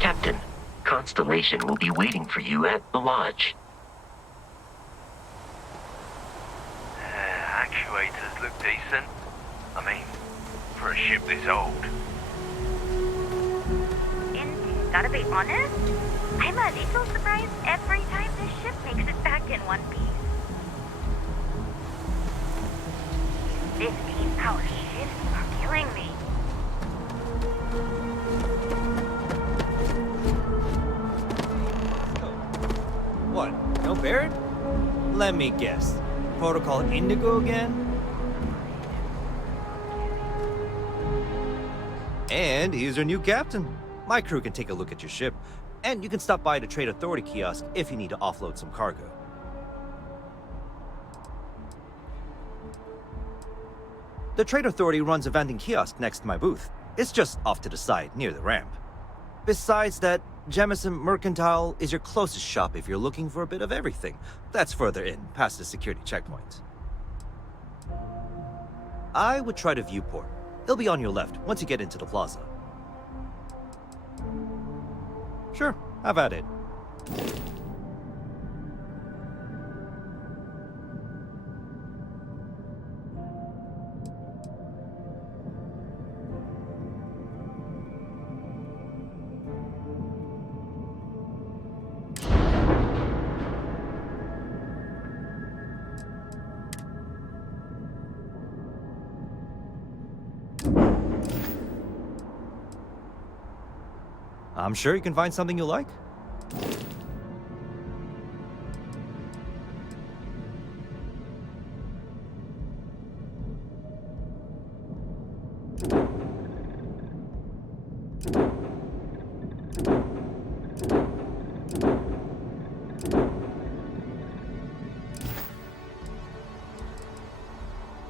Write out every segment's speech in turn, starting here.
Captain, Constellation will be waiting for you at the lodge. Actuators look decent. I mean, for a ship this old. Gotta be honest, I'm a little surprised every time this ship makes it back in one piece. 15-hour shifts are killing me. What? No Barrett? Let me guess. Protocol Indigo again? And he's your new captain. My crew can take a look at your ship, and you can stop by the Trade Authority kiosk if you need to offload some cargo. The Trade Authority runs a vending kiosk next to my booth. It's just off to the side, near the ramp. Besides that, Jemison Mercantile is your closest shop if you're looking for a bit of everything. That's further in, past the security checkpoint. I would try the viewport. It'll be on your left once you get into the plaza. Sure, have at it. I'm sure you can find something you like.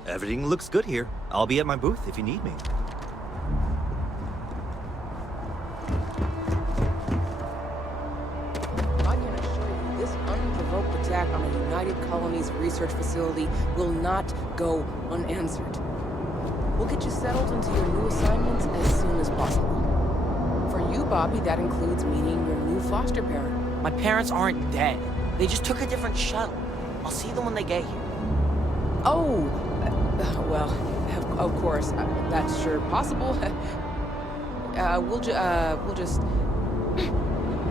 Everything looks good here. I'll be at my booth if you need me. Attack on a United Colonies research facility will not go unanswered. We'll get you settled into your new assignments as soon as possible. For you, Bobby, that includes meeting your new foster parent. My parents aren't dead. They just took a different shuttle. I'll see them when they get here. Oh, well, of course, that's sure possible. We'll just...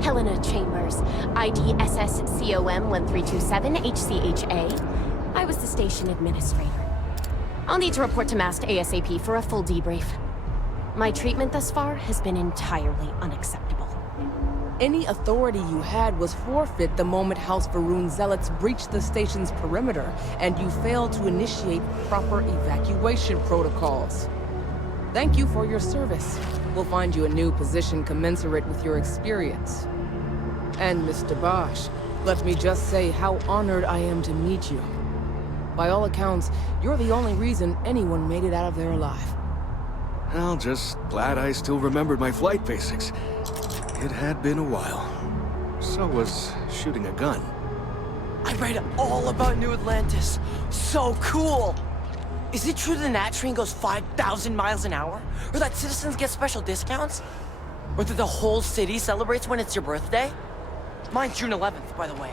Helena Chambers, ID SSCOM 1327 HCHA. I was the station administrator. I'll need to report to Mast ASAP for a full debrief. My treatment thus far has been entirely unacceptable. Any authority you had was forfeit the moment House Varun zealots breached the station's perimeter, and you failed to initiate proper evacuation protocols. Thank you for your service. We'll find you a new position commensurate with your experience. And Mr. Bosch, let me just say how honored I am to meet you. By all accounts, you're the only reason anyone made it out of there alive. Well, just glad I still remembered my flight basics. It had been a while. So was shooting a gun. I read all about New Atlantis. So cool! Is it true the Nat train goes 5,000 miles an hour? Or that citizens get special discounts? Or that the whole city celebrates when it's your birthday? Mine's June 11th, by the way.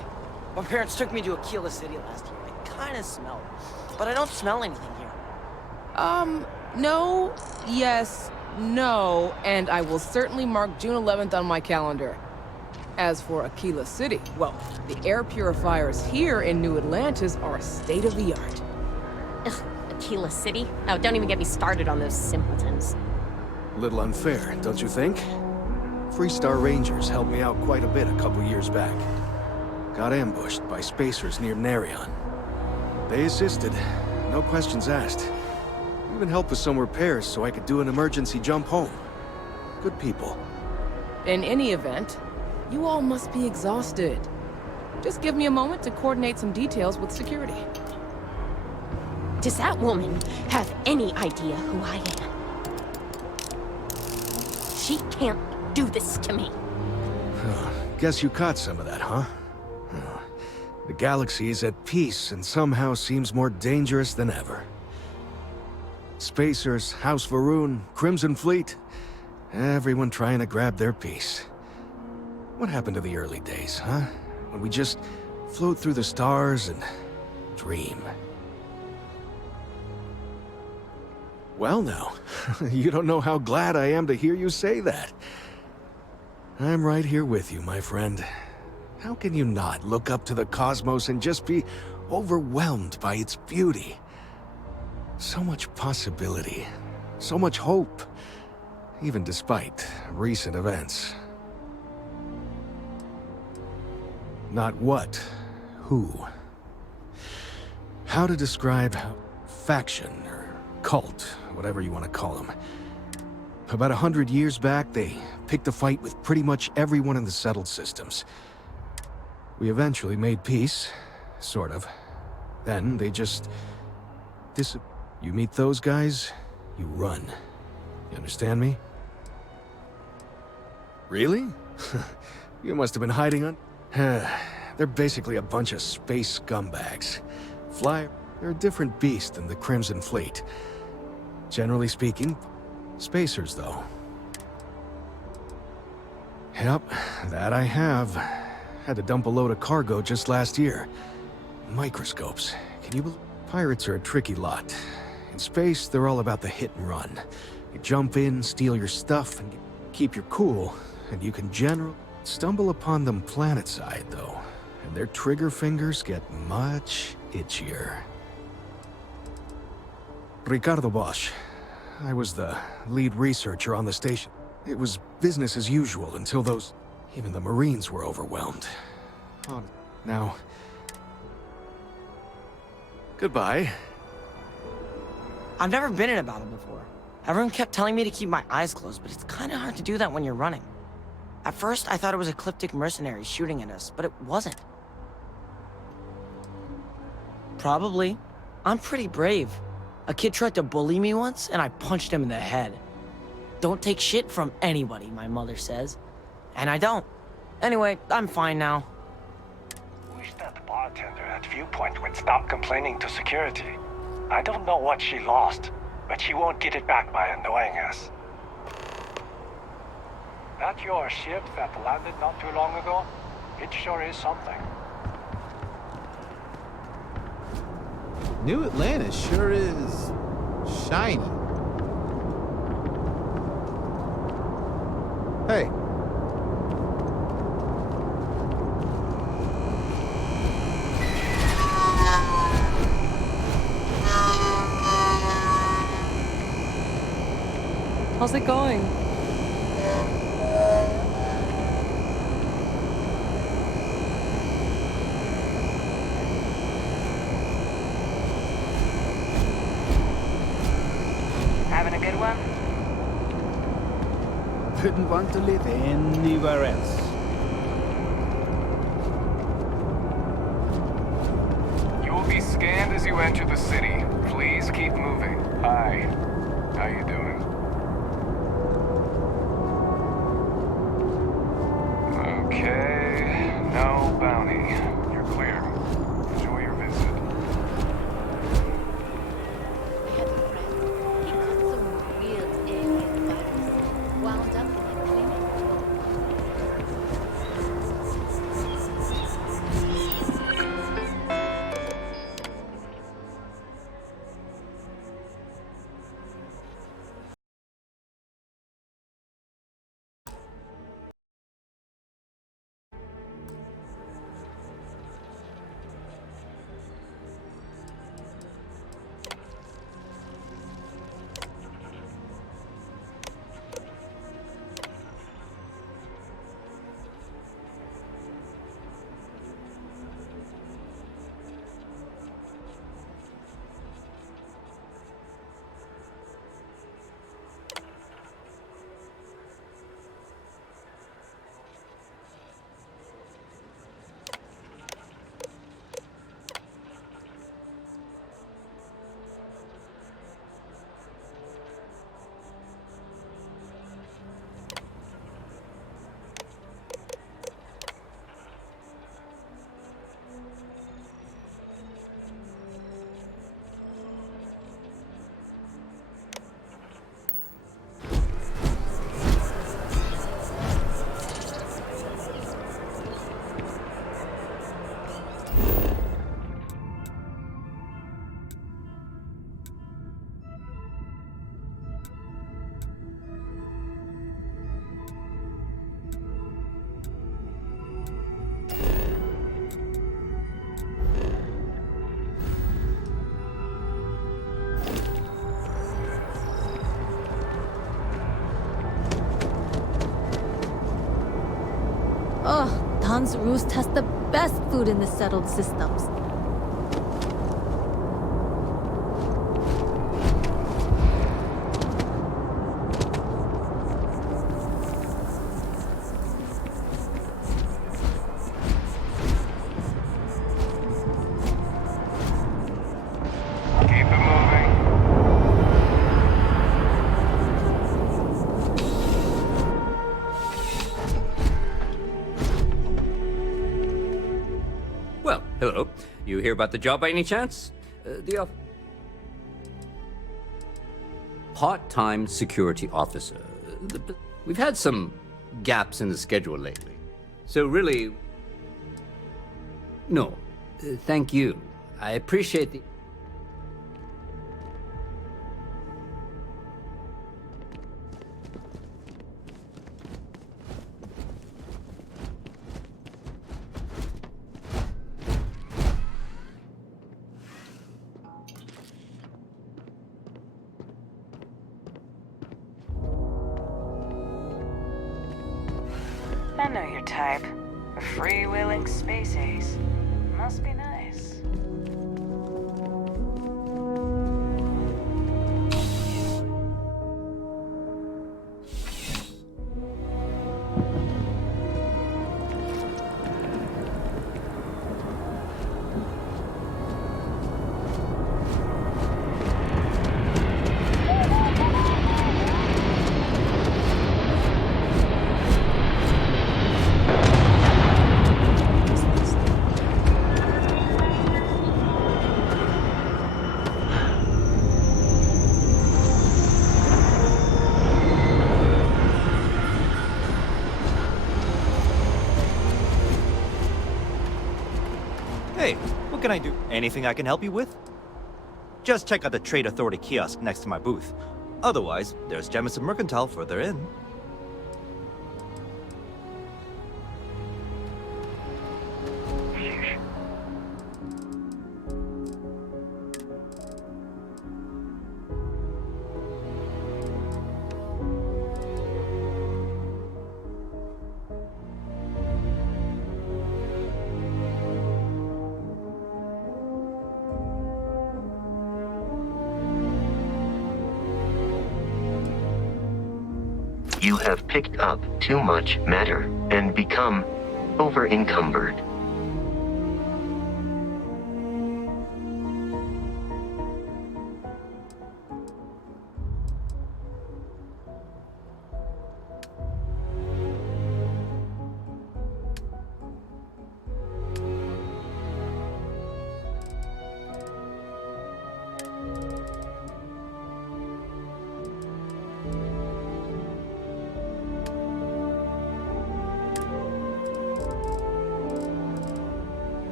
My parents took me to Aquila City last year. I kinda smell it. But I don't smell anything here. No, yes, no, and I will certainly mark June 11th on my calendar. As for Aquila City, well, the air purifiers here in New Atlantis are state-of-the-art. Ugh, Aquila City? Oh, don't even get me started on those simpletons. A little unfair, don't you think? Freestar Rangers helped me out quite a bit a couple years back. Got ambushed by spacers near Narion. They assisted, no questions asked. Even helped with some repairs so I could do an emergency jump home. Good people. In any event, you all must be exhausted. Just give me a moment to coordinate some details with security. Does that woman have any idea who I am? She can't do this to me. Guess you caught some of that, huh? The galaxy is at peace and somehow seems more dangerous than ever. Spacers, House Varun, Crimson Fleet, everyone trying to grab their piece. What happened to the early days, huh? When we just float through the stars and dream. Well now, you don't know how glad I am to hear you say that. I'm right here with you, my friend. How can you not look up to the cosmos and just be overwhelmed by its beauty? So much possibility, so much hope, even despite recent events. Not what, who. How to describe faction or cult, whatever you want to call them. About 100 years back, they picked a fight with pretty much everyone in the settled systems. We eventually made peace, sort of. Then they just You meet those guys, you run. You understand me? Really? You must have been hiding on... They're basically a bunch of space scumbags. They're a different beast than the Crimson Fleet. Generally speaking, spacers, though. Yep, that I have. Had to dump a load of cargo just last year. Microscopes. Can you believe? Pirates are a tricky lot. In space, they're all about the hit and run. You jump in, steal your stuff, and keep your cool, and you can generally stumble upon them planetside, though, and their trigger fingers get much itchier. Ricardo Bosch. I was the lead researcher on the station. It was business as usual until those... Even the Marines were overwhelmed. Oh, now... Goodbye. I've never been in a battle before. Everyone kept telling me to keep my eyes closed, but it's kind of hard to do that when you're running. At first, I thought it was ecliptic mercenaries shooting at us, but it wasn't. Probably. I'm pretty brave. A kid tried to bully me once, and I punched him in the head. Don't take shit from anybody, my mother says. And I don't. Anyway, I'm fine now. Wish that bartender at Viewpoint would stop complaining to security. I don't know what she lost, but she won't get it back by annoying us. That your ship that landed not too long ago? It sure is something. New Atlantis sure is shiny. Hey. How's it going? Having a good one? Wouldn't want to live anywhere else. You will be scanned as you enter the city. Please keep moving. Hi. How you doing? Okay. No bounty. Khan's roost has the best food in the settled systems. Keep it moving. Well, hello. You hear about the job by any chance? Part-time security officer. We've had some gaps in the schedule lately. So really... No. Thank you. I appreciate the... I know your type. A freewheeling space ace. Must be nice. Hey, what can I do? Anything I can help you with? Just check out the Trade Authority kiosk next to my booth. Otherwise, there's Jemison Mercantile further in. You have picked up too much matter and become over-encumbered.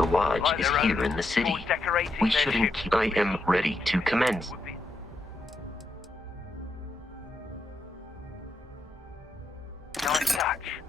The lodge is here in the city. We shouldn't keep... I am ready to commence. Nice touch.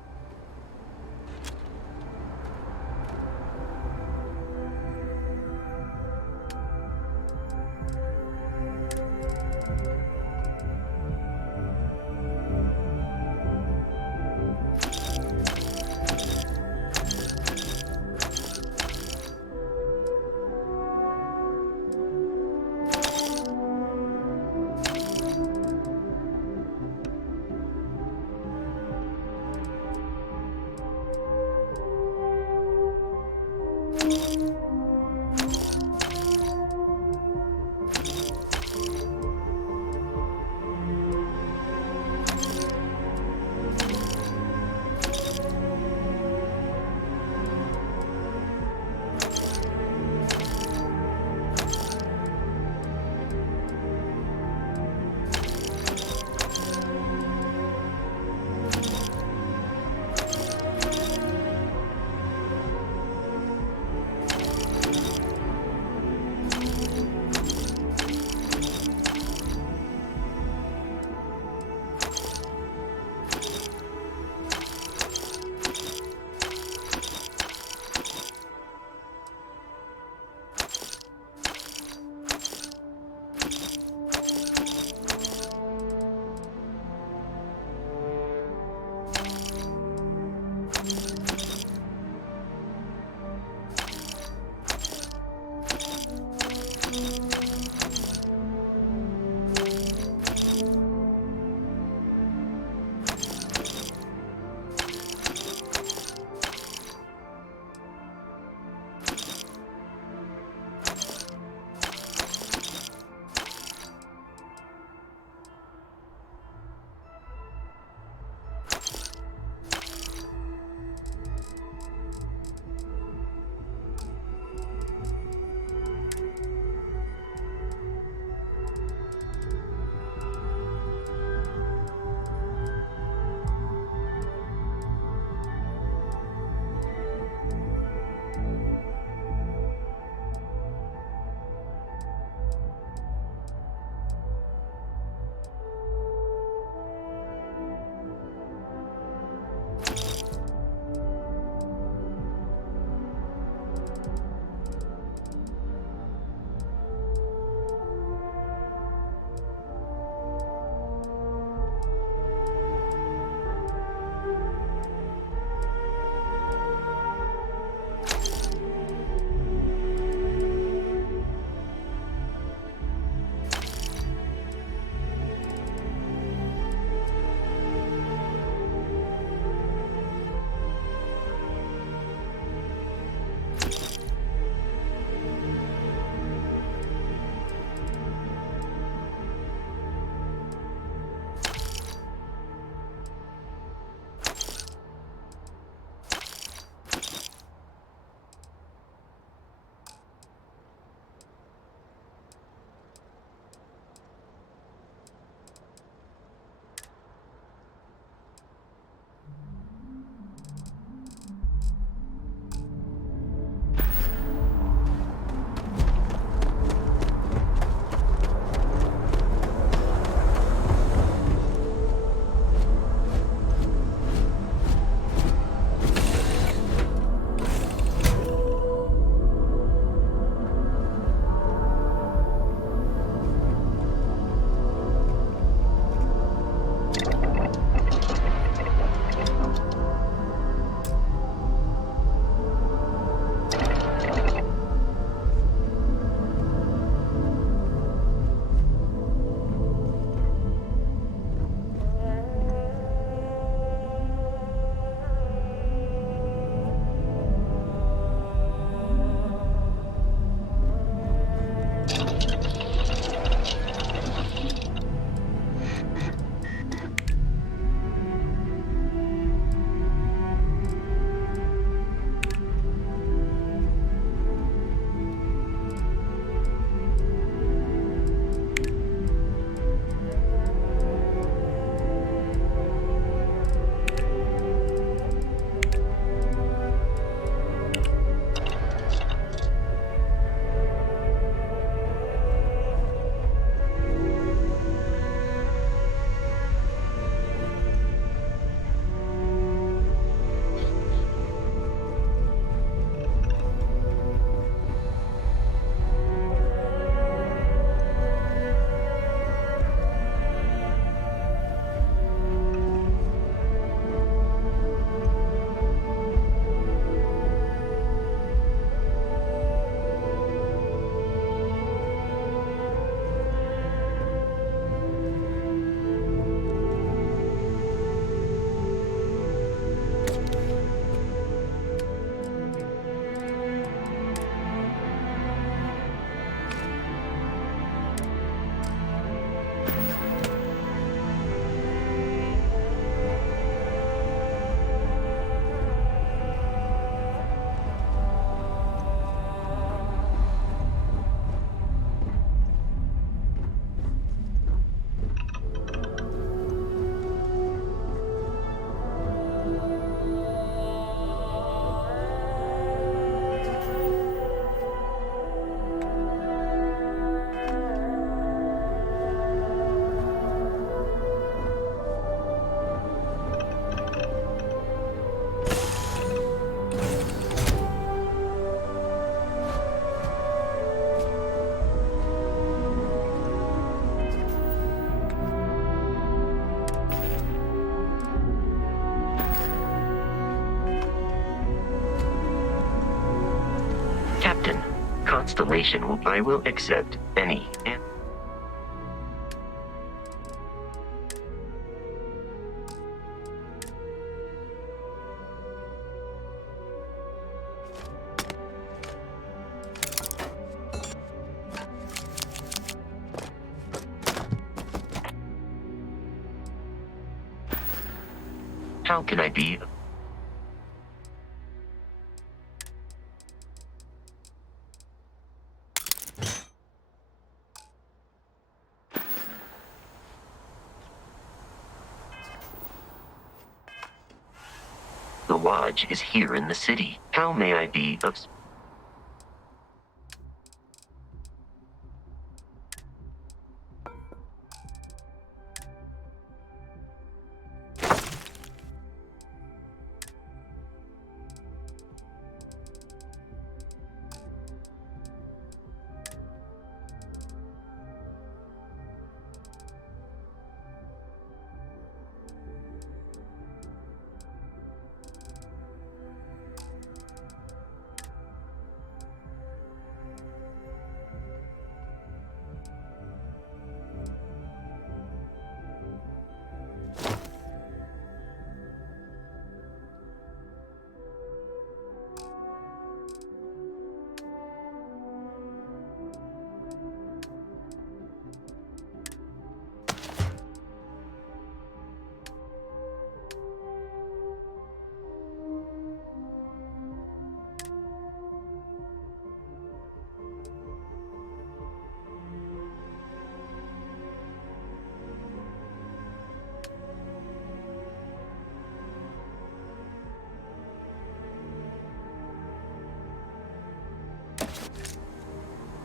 Constellation will. I will accept any. How can I be? The lodge is here in the city. How may I be of...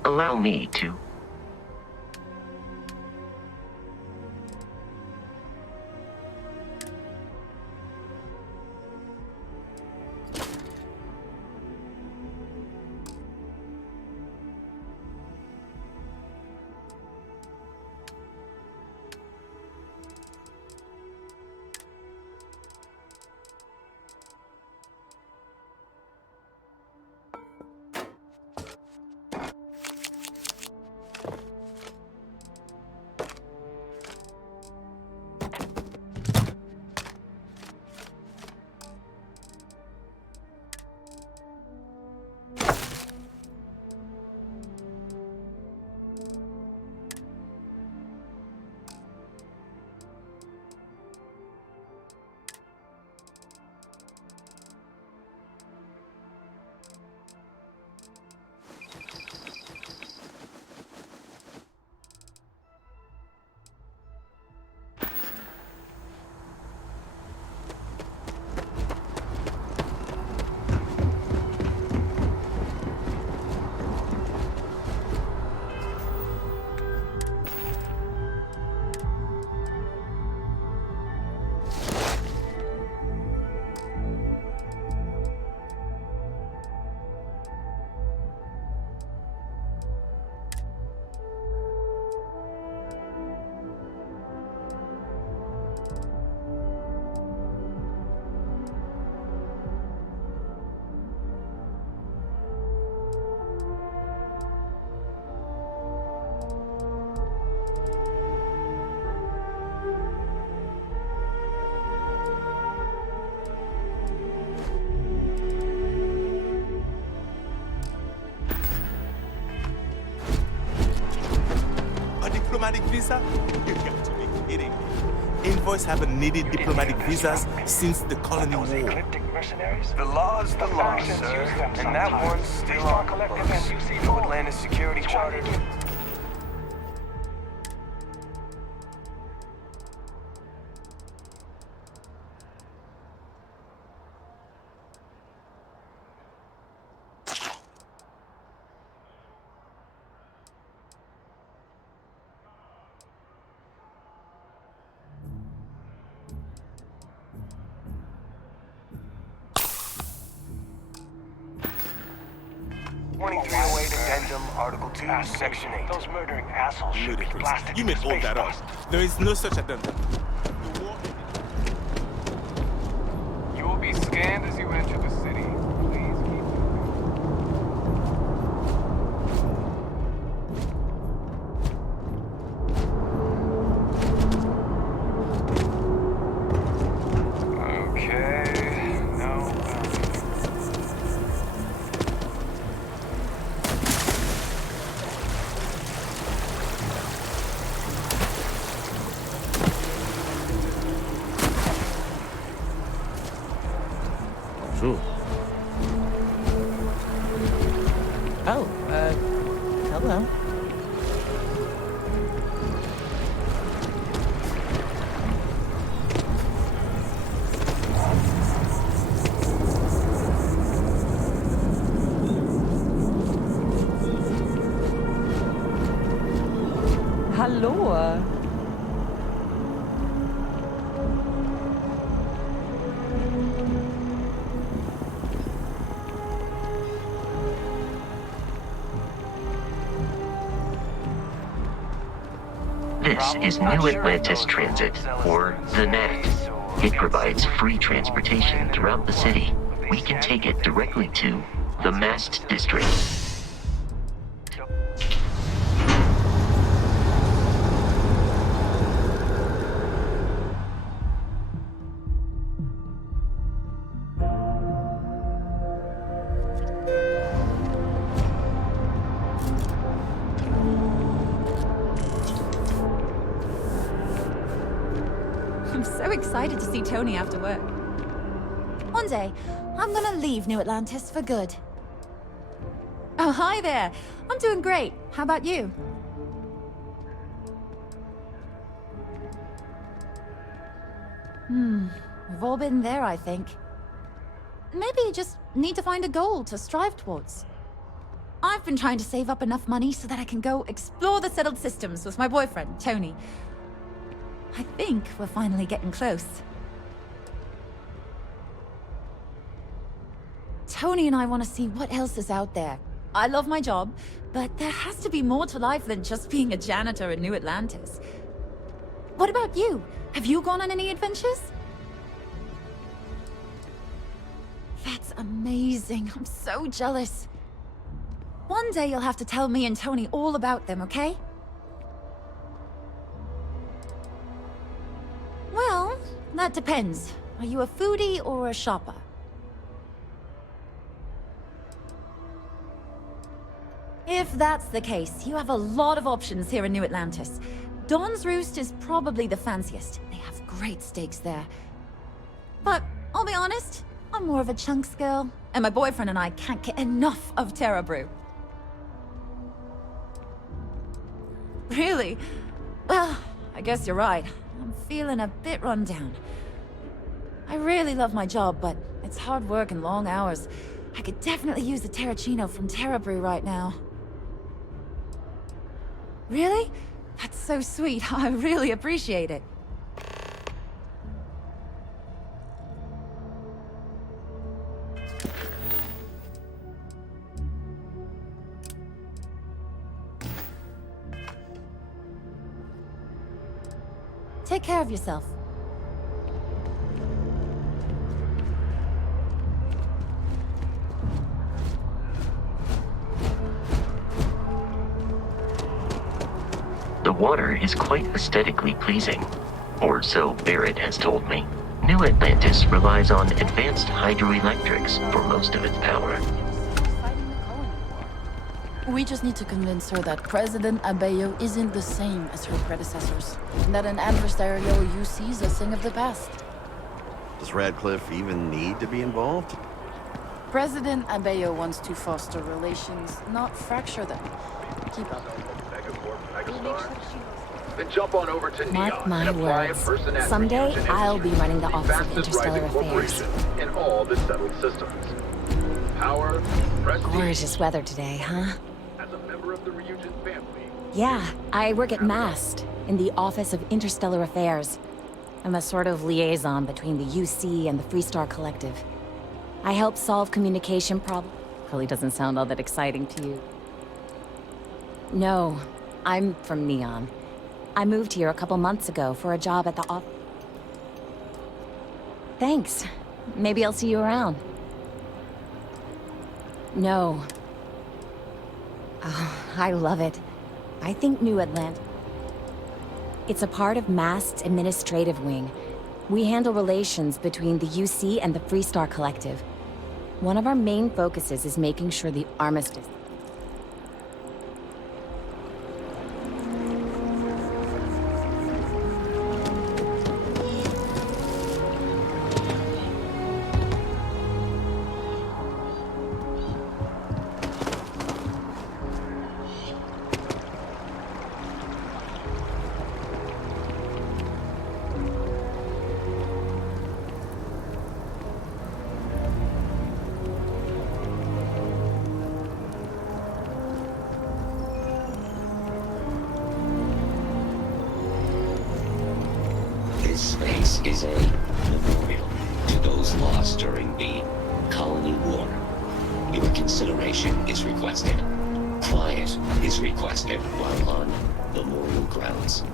Allow me to... Diplomatic visa? You got to be kidding me. Envoys haven't needed diplomatic visas since the colony war. The law's the law, sir. And that one's still on the books. New Atlantis Security Charter. Article 2, Section 8. Those murdering assholes should be blasted. You made all that up. There is no such addendum. You will be scanned as you enter the city. Please keep moving. Oh, hello. Hallo. This is New Atlantis Transit, or the NAT. It provides free transportation throughout the city. We can take it directly to the Mast District. I'm so excited to see Tony after work. One day, I'm gonna leave New Atlantis for good. Oh, hi there. I'm doing great. How about you? We've all been there, I think. Maybe you just need to find a goal to strive towards. I've been trying to save up enough money so that I can go explore the settled systems with my boyfriend, Tony. I think we're finally getting close. Tony and I want to see what else is out there. I love my job, but there has to be more to life than just being a janitor in New Atlantis. What about you? Have you gone on any adventures? That's amazing. I'm so jealous. One day you'll have to tell me and Tony all about them, okay? Well, that depends. Are you a foodie or a shopper? If that's the case, you have a lot of options here in New Atlantis. Don's Roost is probably the fanciest. They have great steaks there. But I'll be honest, I'm more of a chunks girl, and my boyfriend and I can't get enough of Terra Brew. Really? Well, I guess you're right. I'm feeling a bit run down. I really love my job, but it's hard work and long hours. I could definitely use a Terracino from Terra Brew right now. Really? That's so sweet. I really appreciate it. Take care of yourself. The water is quite aesthetically pleasing, or so Barrett has told me. New Atlantis relies on advanced hydroelectrics for most of its power. We just need to convince her that President Abeyo isn't the same as her predecessors, and that an adversarial UC is a thing of the past. Does Radcliffe even need to be involved? President Abeyo wants to foster relations, not fracture them. Keep up. Then jump on over to Mark Neon my and apply words. a person Someday I'll be running the Office of fastest Interstellar rising Affairs. corporation in all the settled systems. Power, prestige. Gorgeous weather today, huh? As a member of the Ryujin family, Yeah, I work at MAST, in the Office of Interstellar Affairs. I'm a sort of liaison between the UC and the Freestar Collective. I help solve communication problems. Probably doesn't sound all that exciting to you. No, I'm from Neon. I moved here a couple months ago for a job at the office. Thanks. Maybe I'll see you around. No. Oh, I love it. I think New Atlantis. It's a part of MAST's administrative wing. We handle relations between the UC and the Freestar Collective. One of our main focuses is making sure the armistice. This is a memorial to those lost during the Colony War. Your consideration is requested. Quiet is requested while on memorial grounds.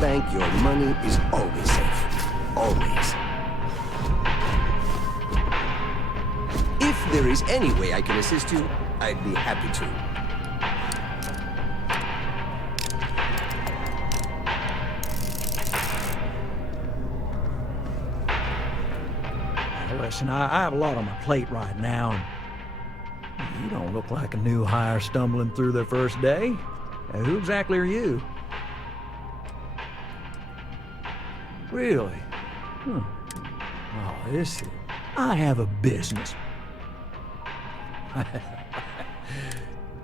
Bank, your money is always safe. Always. If there is any way I can assist you, I'd be happy to. Listen, I have a lot on my plate right now, and you don't look like a new hire stumbling through their first day. Who exactly are you? Really? Oh, this is... I have a business.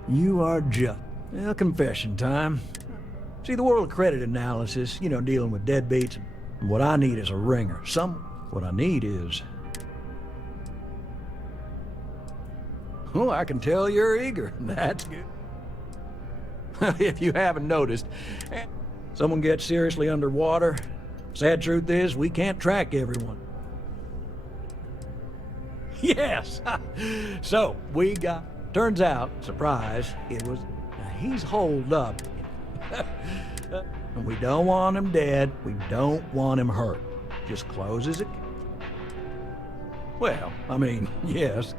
You are just... Well, confession time. See, the world of credit analysis, dealing with deadbeats, what I need is a ringer. What I need is... Oh, I can tell you're eager. That's good. If you haven't noticed, someone gets seriously underwater. Sad truth is, we can't track everyone. Yes! So, turns out, surprise, he's holed up. And we don't want him dead, we don't want him hurt. Just closes it. Well, I mean, yes,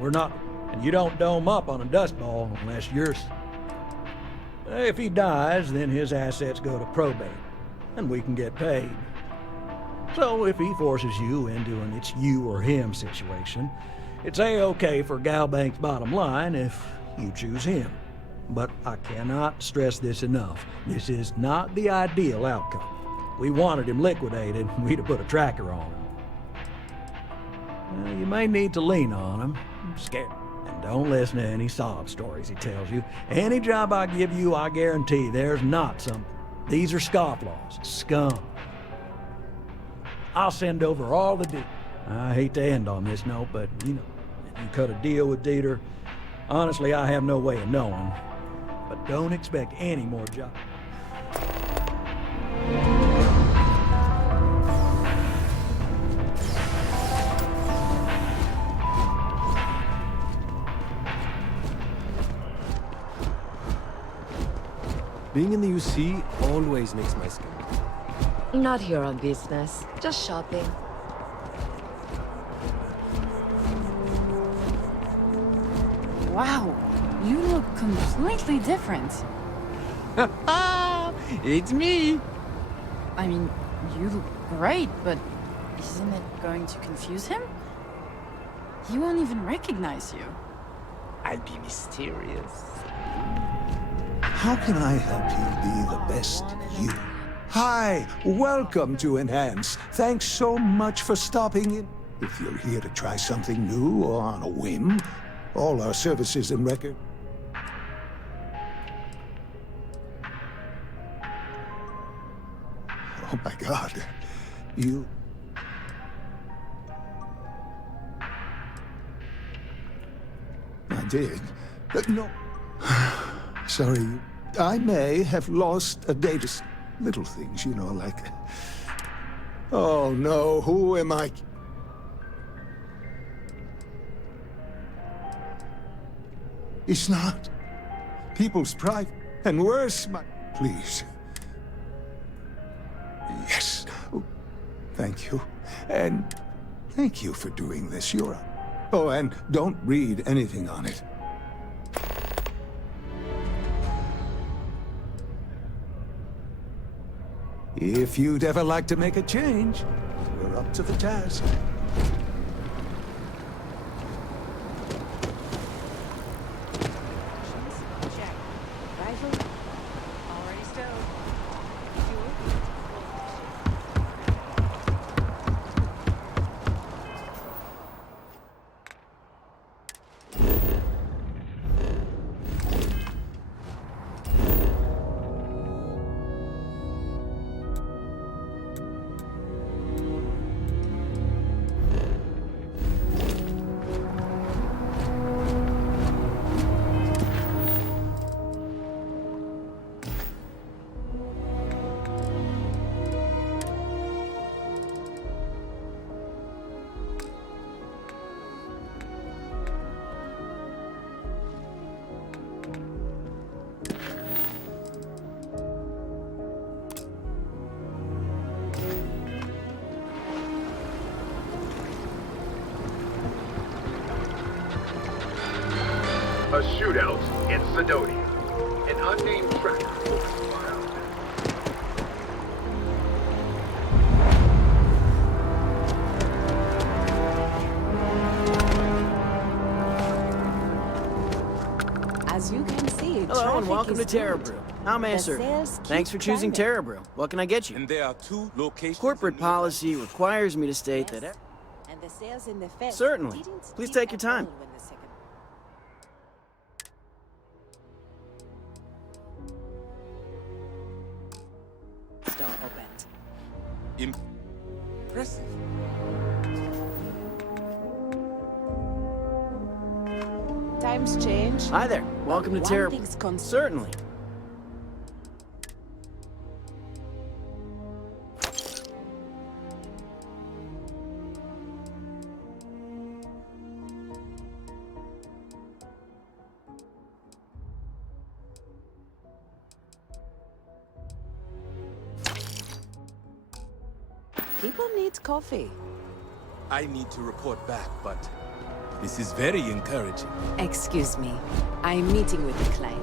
we're not... And you don't dome up on a dust ball unless you're... If he dies, then his assets go to probate. And we can get paid. So if he forces you into an it's you or him situation, it's A-okay for Galbank's bottom line if you choose him. But I cannot stress this enough. This is not the ideal outcome. We wanted him liquidated, we'd have put a tracker on him. Well, you may need to lean on him. I'm scared. And don't listen to any sob stories he tells you. Any job I give you, I guarantee there's not something. These are scofflaws, scum. I'll send over all the deals. I hate to end on this note, but, if you cut a deal with Dieter, honestly, I have no way of knowing. But don't expect any more jobs. Being in the UC always makes my skin. Not here on business, just shopping. Wow, you look completely different. It's me! I mean, you look great, but isn't it going to confuse him? He won't even recognize you. I'll be mysterious. How can I help you be the best you? Hi, welcome to Enhance. Thanks so much for stopping in. If you're here to try something new or on a whim, all our services and record... Oh my God, you... I did. No. Sorry. I may have lost a data... Little things, you know, like... Oh, no. Who am I? It's not. People's pride. And worse, my... Please. Yes. Oh, thank you. And thank you for doing this. You're... Oh, and don't read anything on it. If you'd ever like to make a change, we're up to the task. Check. Rifle. Already stowed. Fuel. A shootout in Sidonia. An unnamed tracker opened fire. As you can see, Hello and welcome to traffic is Terra good. Brew. How may I The serve you? sales Thanks for keep choosing climbing. Terra Brew. What can I get you? And there are 2 locations. Corporate policy requires me to state that... And the sales in the Fed Certainly. didn't Please speak take your at time. all when the second- Store opened. Impressive. Times change. Hi there. Welcome to One Terra... thing's constant. Certainly. People need coffee. I need to report back, but this is very encouraging. Excuse me. I'm meeting with the client.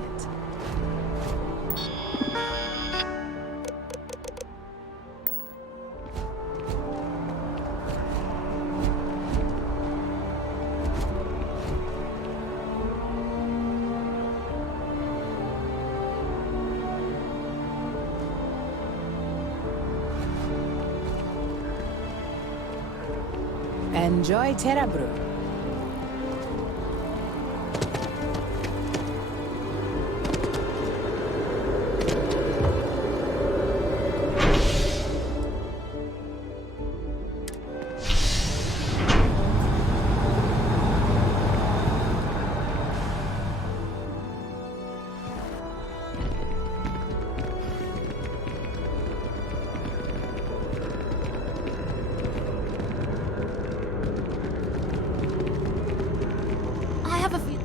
Enjoy Terra Brew.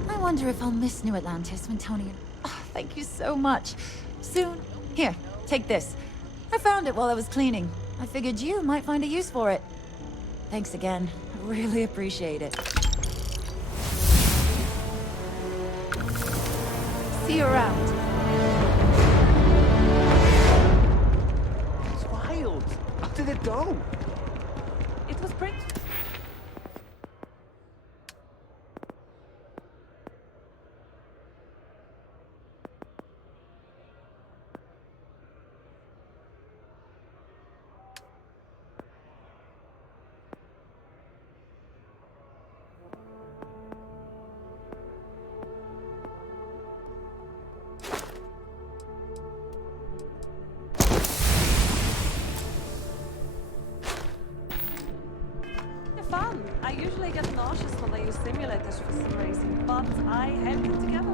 I wonder if I'll miss New Atlantis when Tony... Oh, thank you so much. Soon. Here, take this. I found it while I was cleaning. I figured you might find a use for it. Thanks again. I really appreciate it. See you around. It's wild. How did it go? It was pretty... usually get nauseous when I use simulators for sim racing, but I held it together.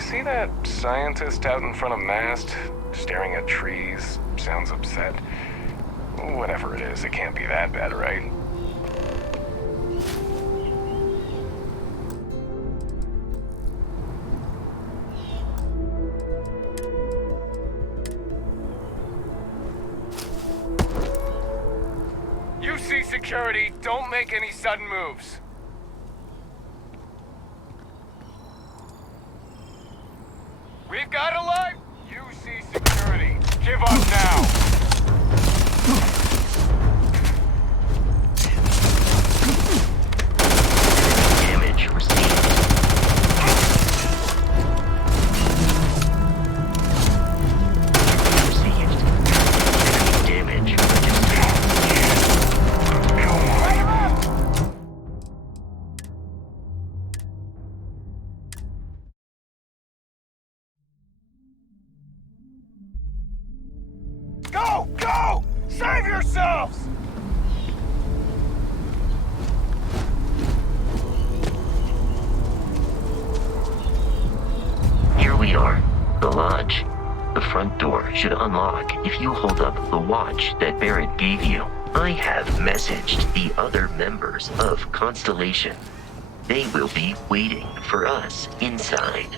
See that scientist out in front of mast, staring at trees, sounds upset? Whatever it is, it can't be that bad, right? UC security, don't make any sudden moves. We've got a live UC security. Give up now. Damage received. Received. Damage registered. Go! Go! Save yourselves! Here we are, the lodge. The front door should unlock if you hold up the watch that Barrett gave you. I have messaged the other members of Constellation. They will be waiting for us inside.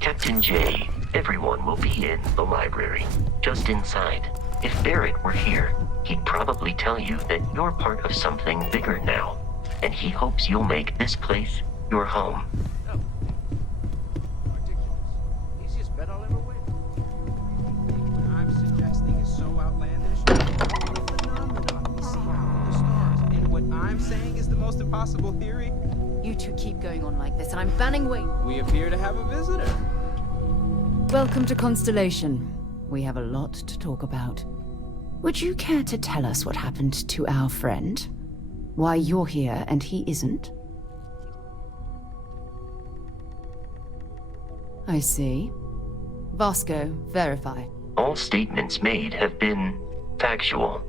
Captain J, everyone will be in the library, just inside. If Barrett were here, he'd probably tell you that you're part of something bigger now, and he hopes you'll make this place your home. Easiest bet I'll ever win. What I'm suggesting is so outlandish. A phenomenon we see out in the stars. And what I'm saying is the most impossible theory. You two keep going on like this, and I'm banning Wayne. We appear to have a visitor. Welcome to Constellation. We have a lot to talk about. Would you care to tell us what happened to our friend? Why you're here and he isn't? I see. Vasco, verify. All statements made have been factual.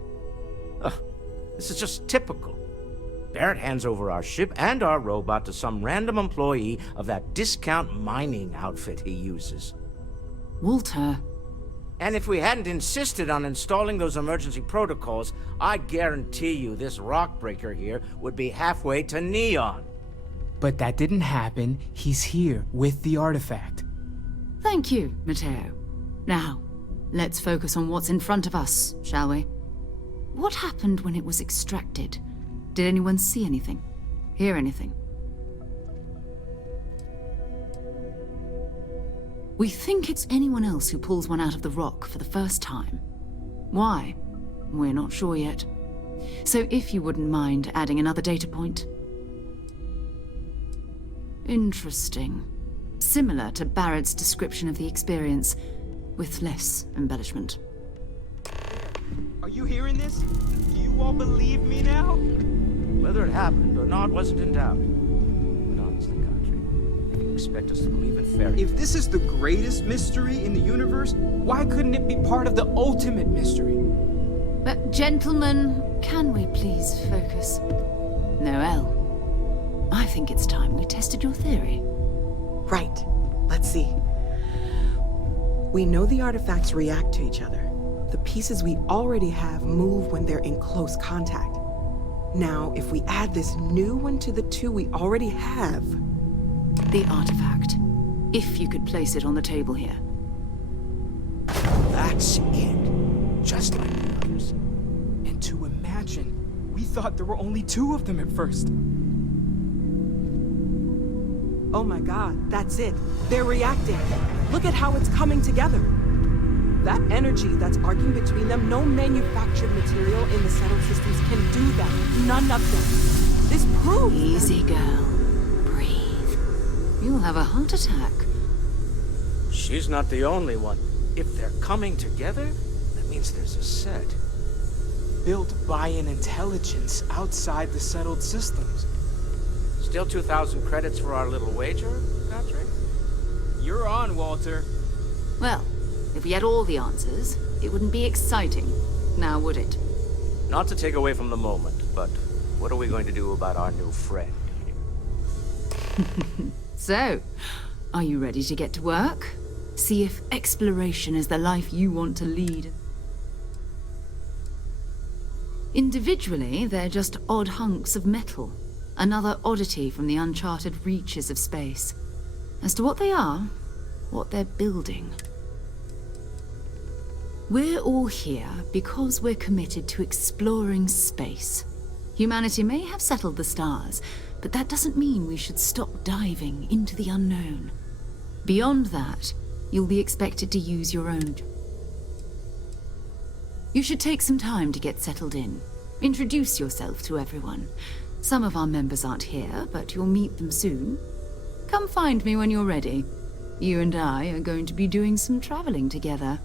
This is just typical. Barrett hands over our ship and our robot to some random employee of that discount mining outfit he uses. Walter. And if we hadn't insisted on installing those emergency protocols, I guarantee you this rock breaker here would be halfway to Neon. But that didn't happen. He's here with the artifact. Thank you, Matteo. Now, let's focus on what's in front of us, shall we? What happened when it was extracted? Did anyone see anything? Hear anything? We think it's anyone else who pulls one out of the rock for the first time. Why? We're not sure yet. So if you wouldn't mind adding another data point. Interesting. Similar to Barrett's description of the experience, with less embellishment. Are you hearing this? Do you all believe me now? Whether it happened or not wasn't in doubt. But honestly, Country, if you expect us to believe in fairy If this is the greatest mystery in the universe, why couldn't it be part of the ultimate mystery? But gentlemen, can we please focus? Noel, I think it's time we tested your theory. Right. Let's see. We know the artifacts react to each other. The pieces we already have move when they're in close contact. Now, if we add this new one to the two we already have... The artifact. If you could place it on the table here. That's it. Just like the others. And to imagine, we thought there were only two of them at first. Oh my god, that's it. They're reacting. Look at how it's coming together. That energy that's arcing between them, no manufactured material in the settled systems can do that. None of them. This proves... Easy, girl. Breathe. You'll have a heart attack. She's not the only one. If they're coming together, that means there's a set. Built by an intelligence outside the settled systems. Still 2,000 credits for our little wager, Patrick? You're on, Walter. Well, if we had all the answers, it wouldn't be exciting, now would it? Not to take away from the moment, but what are we going to do about our new friend here? So, are you ready to get to work? See if exploration is the life you want to lead. Individually, they're just odd hunks of metal. Another oddity from the uncharted reaches of space. As to what they are, what they're building. We're all here because we're committed to exploring space. Humanity may have settled the stars, but that doesn't mean we should stop diving into the unknown. Beyond that, you'll be expected to use your own. You should take some time to get settled in. Introduce yourself to everyone. Some of our members aren't here, but you'll meet them soon. Come find me when you're ready. You and I are going to be doing some traveling together.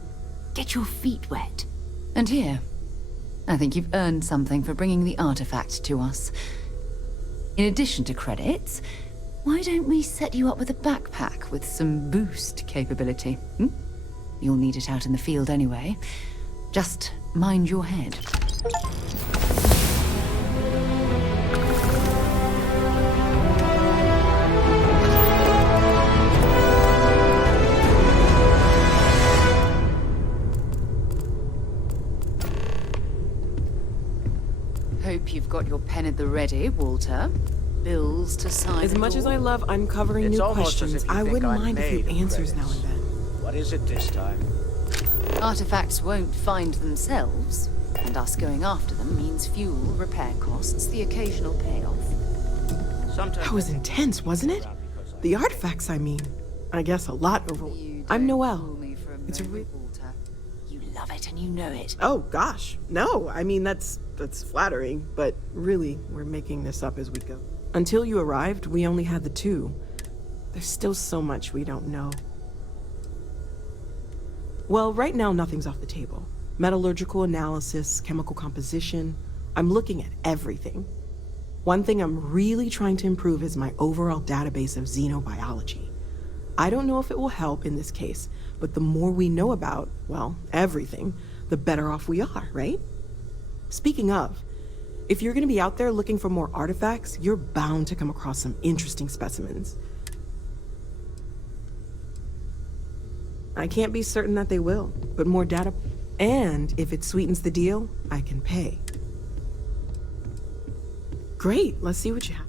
Get your feet wet. And here, I think you've earned something for bringing the artifact to us. In addition to credits, why don't we set you up with a backpack with some boost capability? You'll need it out in the field anyway. Just mind your head. Hope you've got your pen at the ready, Walter. Bills to sign. As much as I love uncovering new questions, I wouldn't mind a few answers now and then. What is it this time? Artifacts won't find themselves, and us going after them means fuel, repair costs, the occasional payoff. That was intense, wasn't it? The artifacts, I mean. I guess a lot over... I'm Noelle. It's a real... You love it and you know it. Oh, gosh. No, I mean, that's flattering, but really, we're making this up as we go. Until you arrived, we only had the two. There's still so much we don't know. Well, right now, nothing's off the table. Metallurgical analysis, chemical composition. I'm looking at everything. One thing I'm really trying to improve is my overall database of xenobiology. I don't know if it will help in this case, but the more we know about, well, everything, the better off we are, right? Speaking of, if you're gonna be out there looking for more artifacts, you're bound to come across some interesting specimens. I can't be certain that they will, but more data, and if it sweetens the deal, I can pay. Great, let's see what you have.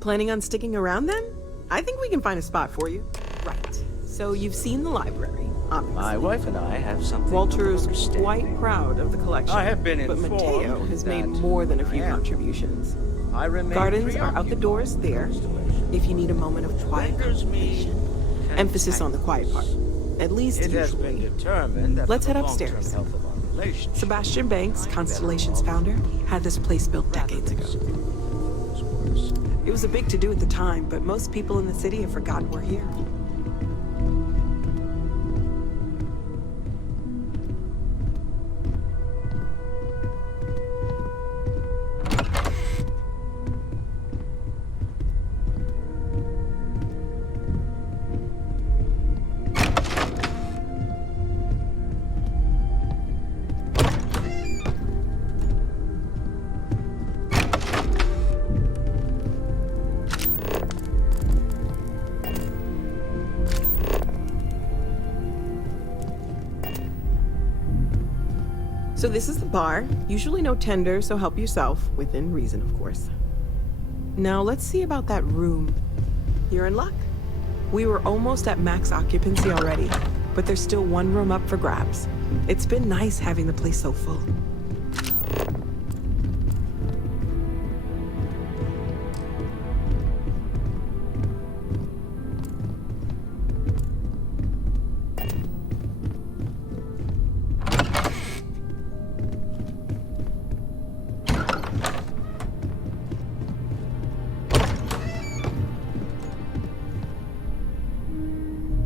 Planning on sticking around then? I think we can find a spot for you. Right. So you've seen the library, obviously. My wife and I have something. Walter's quite proud of the collection. I have been but informed Mateo has made that more than a few I am. contributions. I remain Gardens are out the doors there, if you need a moment of quiet contemplation. Emphasis on the quiet part. At least It has been usually. determined that Let's for head the long-term upstairs. health of our relationship, Sebastian Banks, Constellation's founder, had this place built decades ago. It was a big to-do at the time, but most people in the city have forgotten we're here. So this is the bar. Usually no tender, so help yourself. Within reason, of course. Now let's see about that room. You're in luck. We were almost at max occupancy already, but there's still one room up for grabs. It's been nice having the place so full.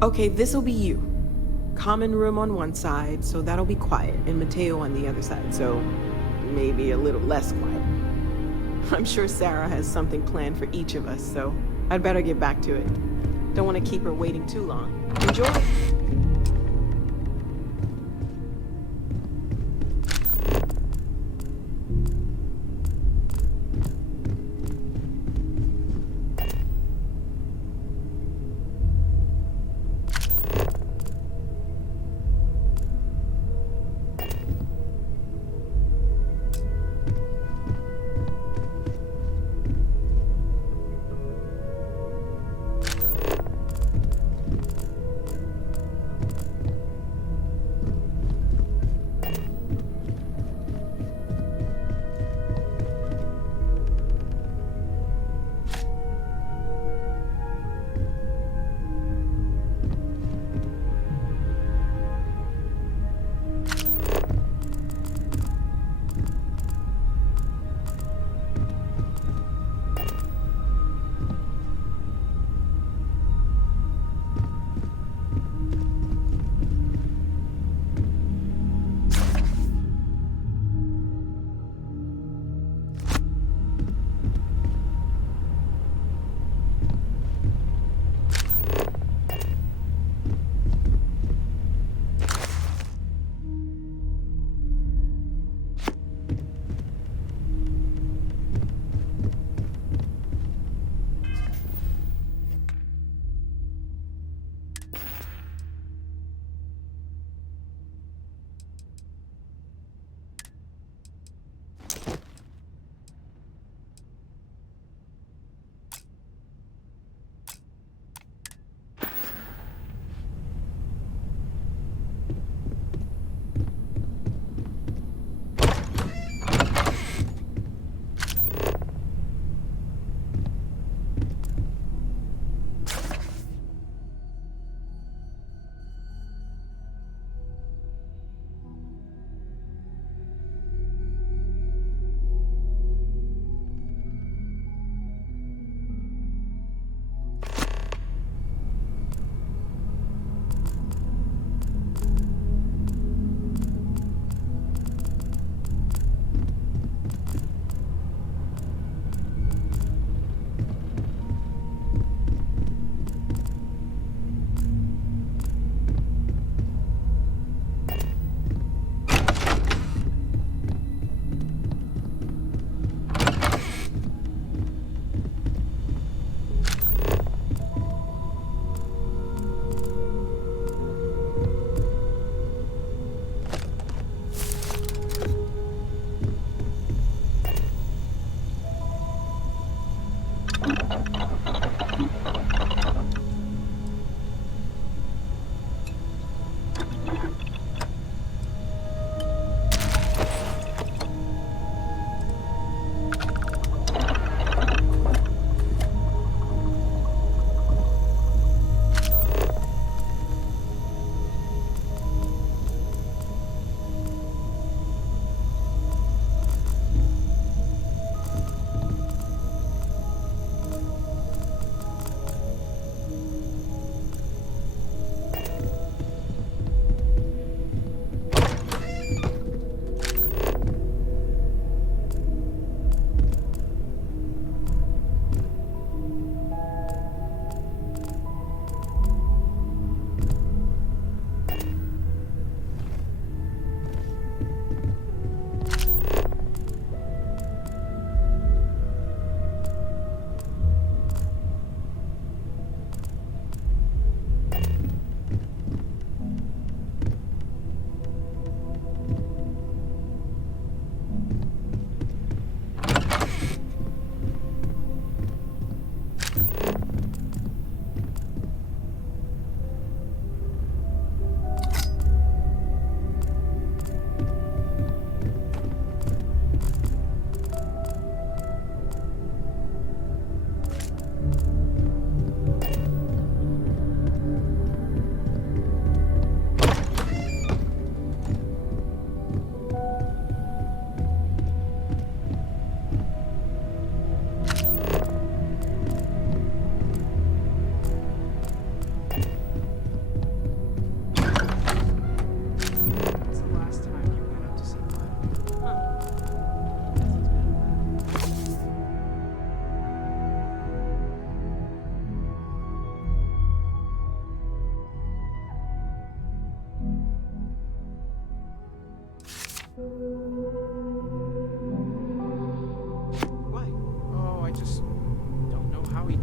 Okay, this'll be you. Common room on one side, so that'll be quiet, and Mateo on the other side, so maybe a little less quiet. I'm sure Sarah has something planned for each of us, so I'd better get back to it. Don't want to keep her waiting too long. Enjoy!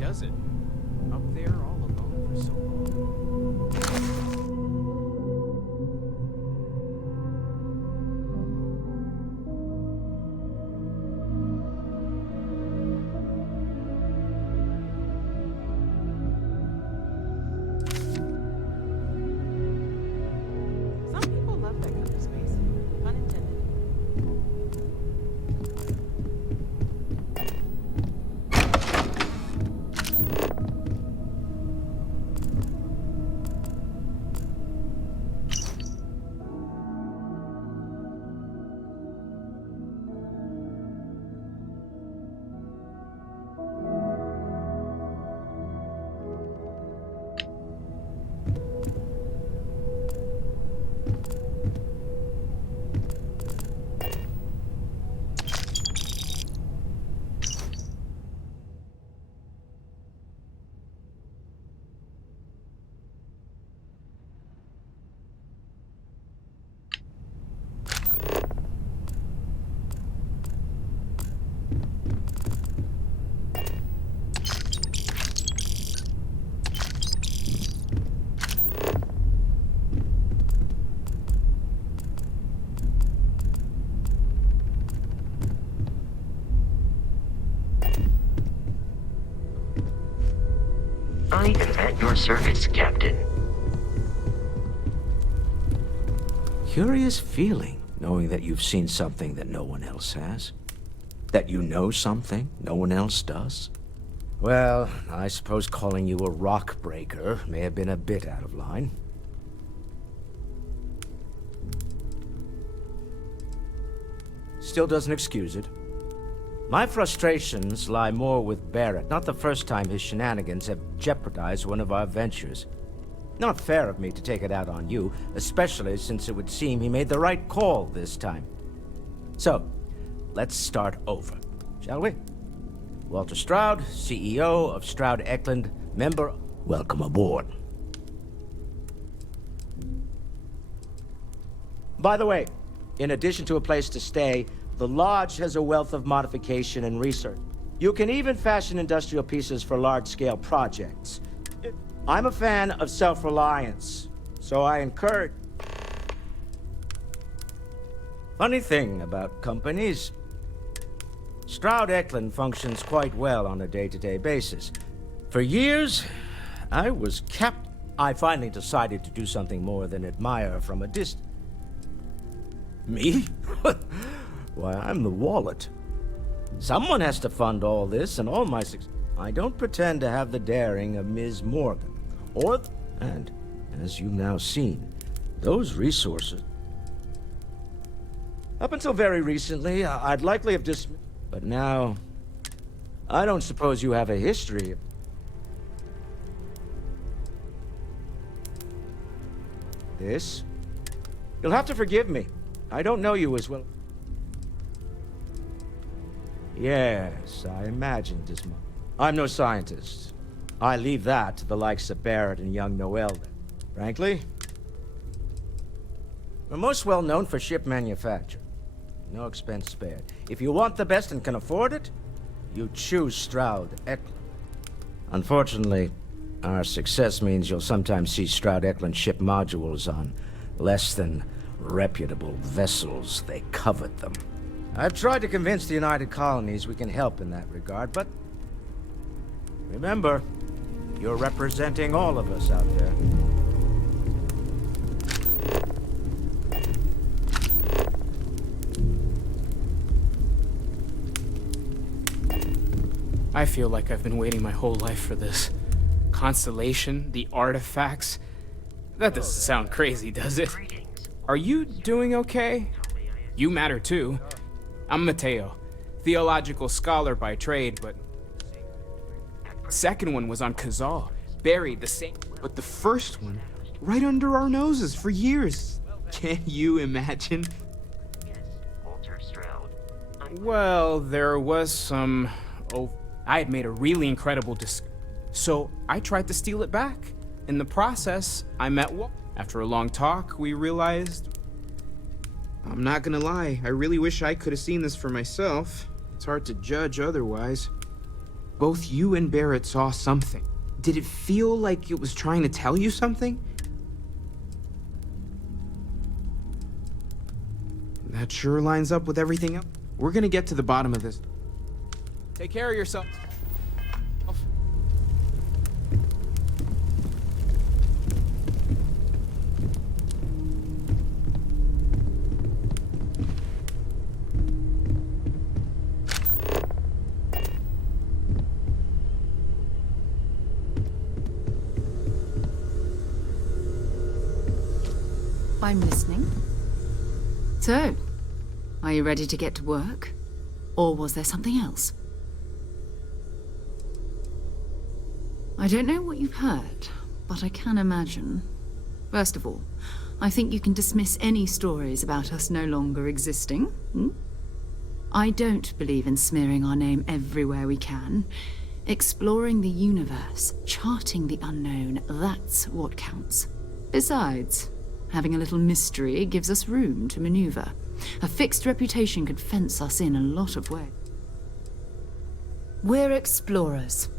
does it? Up there all alone for so long. Some people love that kind of space. Pun intended. I am at your service, Captain. Curious feeling, knowing that you've seen something that no one else has. That you know something no one else does. Well, I suppose calling you a rock breaker may have been a bit out of line. Still doesn't excuse it. My frustrations lie more with Barrett. Not the first time his shenanigans have jeopardized one of our ventures. Not fair of me to take it out on you, especially since it would seem he made the right call this time. So, let's start over, shall we? Walter Stroud, CEO of Stroud Eklund, member... Welcome aboard. By the way, in addition to a place to stay, the Lodge has a wealth of modification and research. You can even fashion industrial pieces for large-scale projects. I'm a fan of self-reliance, so I encourage... Funny thing about companies, Stroud Eklund functions quite well on a day-to-day basis. For years, I was kept... I finally decided to do something more than admire from a distance. Me? Why, I'm the wallet. Someone has to fund all this, and all my I don't pretend to have the daring of Ms. Morgan, and, as you've now seen, those resources... Up until very recently, I'd likely have dismissed... But now, I don't suppose you have a history of... This? You'll have to forgive me. I don't know you as well. Yes, I imagined as much. I'm no scientist. I leave that to the likes of Barrett and young Noel. Frankly, we're most well known for ship manufacture. No expense spared. If you want the best and can afford it, you choose Stroud Eklund. Unfortunately, our success means you'll sometimes see Stroud Eklund ship modules on less than reputable vessels. They covet them. I've tried to convince the United Colonies we can help in that regard, but remember, you're representing all of us out there. I feel like I've been waiting my whole life for this. Constellation, the artifacts. That doesn't sound crazy, does it? Are you doing okay? You matter too. I'm Mateo, theological scholar by trade, but... Second one was on Kazal, buried the same... But the first one, right under our noses for years. Can you imagine? Well, there was some... Oh, I had made a really incredible so I tried to steal it back. In the process, I met After a long talk, we realized... I'm not gonna lie, I really wish I could have seen this for myself. It's hard to judge otherwise. Both you and Barrett saw something. Did it feel like it was trying to tell you something? That sure lines up with everything else. We're gonna get to the bottom of this. Take care of yourself. I'm listening. So, are you ready to get to work? Or was there something else? I don't know what you've heard, but I can imagine. First of all, I think you can dismiss any stories about us no longer existing. I don't believe in smearing our name everywhere we can. Exploring the universe, charting the unknown, that's what counts. Besides, having a little mystery gives us room to maneuver. A fixed reputation could fence us in a lot of ways. We're explorers.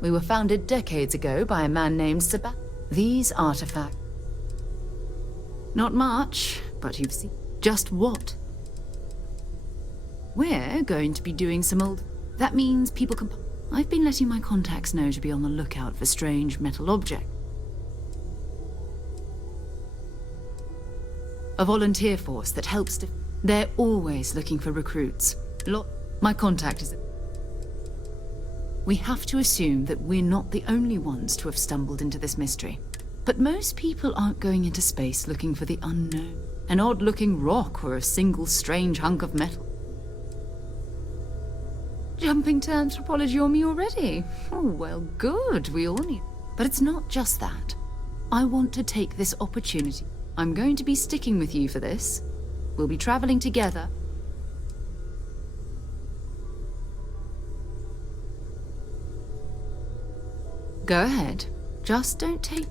We were founded decades ago by a man named Sebastian. These artifacts... Not much, but you've seen. Just what? We're going to be doing some old... That means people can... I've been letting my contacts know to be on the lookout for strange metal objects. A volunteer force that helps to... They're always looking for recruits. My contact is... We have to assume that we're not the only ones to have stumbled into this mystery. But most people aren't going into space looking for the unknown. An odd-looking rock or a single strange hunk of metal. Jumping to anthropology on me already? Oh, well, good. We all need... But it's not just that. I want to take this opportunity. I'm going to be sticking with you for this. We'll be traveling together. Go ahead. Just don't take...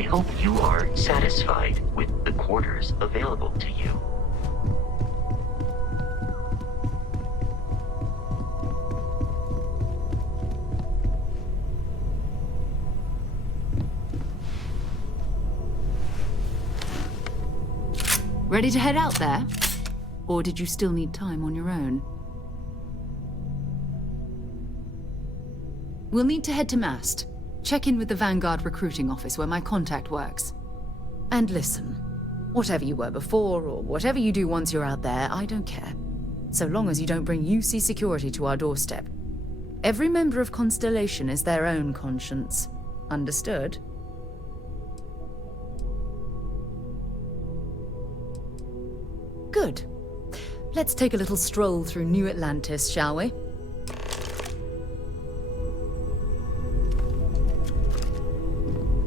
I hope you are satisfied with the quarters available to you. Ready to head out there? Or did you still need time on your own? We'll need to head to Mast. Check in with the Vanguard recruiting office where my contact works. And listen, whatever you were before, or whatever you do once you're out there, I don't care. So long as you don't bring UC security to our doorstep. Every member of Constellation is their own conscience. Understood? Good. Let's take a little stroll through New Atlantis, shall we?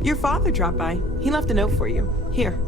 Your father dropped by. He left a note for you. Here.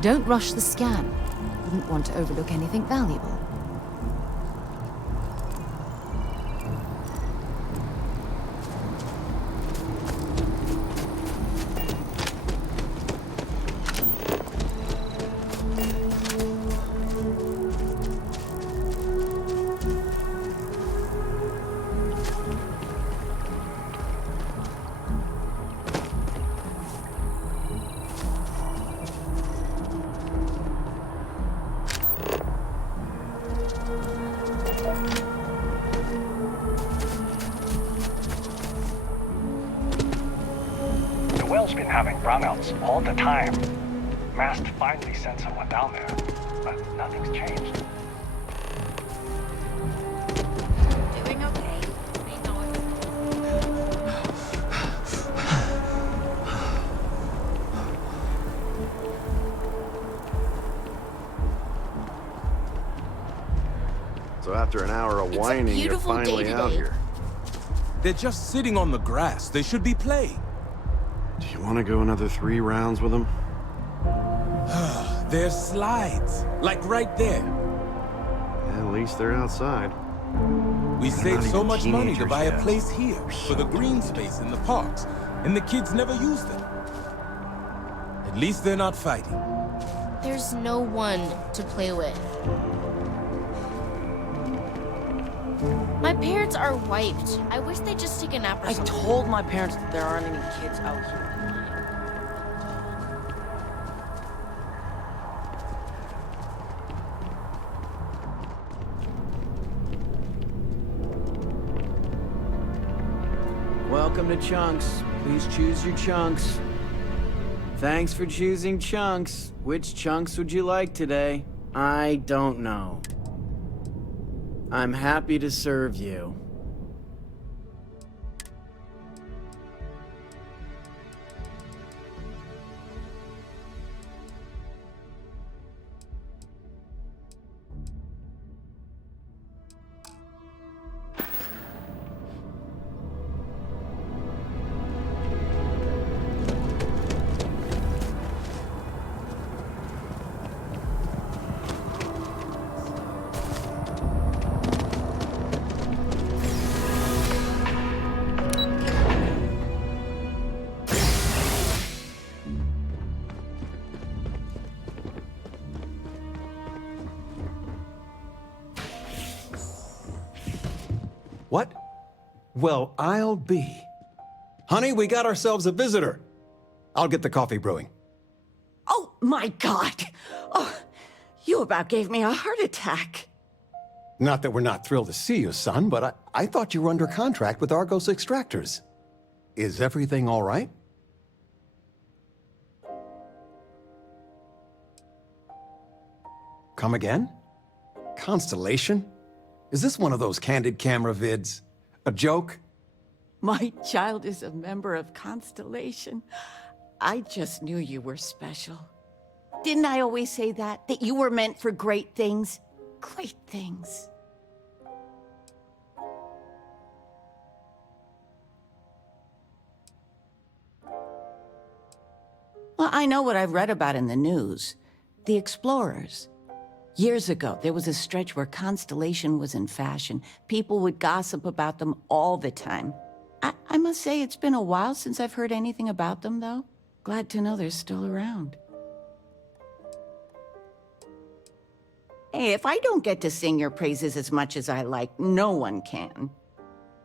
Don't rush the scan. Wouldn't want to overlook anything valuable. The well's been having brownouts all the time. Mast finally sent someone down there, but nothing's changed. Doing okay. So after an hour of whining, you're finally out here. They're just sitting on the grass. They should be playing. Do you want to go another 3 rounds with them? There's slides, like right there. At least they're outside. We They're saved not so even much money to teenagers buy yet. a place here for the green space in the parks, and the kids never use them. At least they're not fighting. There's no one to play with. My parents are wiped. I wish they'd just take a nap or I something. told my parents that there aren't any kids out here. Welcome to Chunks. Please choose your chunks. Thanks for choosing Chunks. Which chunks would you like today? I don't know. I'm happy to serve you. What? Well, I'll be. Honey, we got ourselves a visitor. I'll get the coffee brewing. Oh, my God! Oh, you about gave me a heart attack. Not that we're not thrilled to see you, son, but I thought you were under contract with Argos Extractors. Is everything all right? Come again? Constellation? Is this one of those candid camera vids? A joke? My child is a member of Constellation. I just knew you were special. Didn't I always say that? That you were meant for great things? Great things. Well, I know what I've read about in the news. The Explorers. Years ago, there was a stretch where Constellation was in fashion. People would gossip about them all the time. I must say it's been a while since I've heard anything about them, though. Glad to know they're still around. Hey, if I don't get to sing your praises as much as I like, no one can.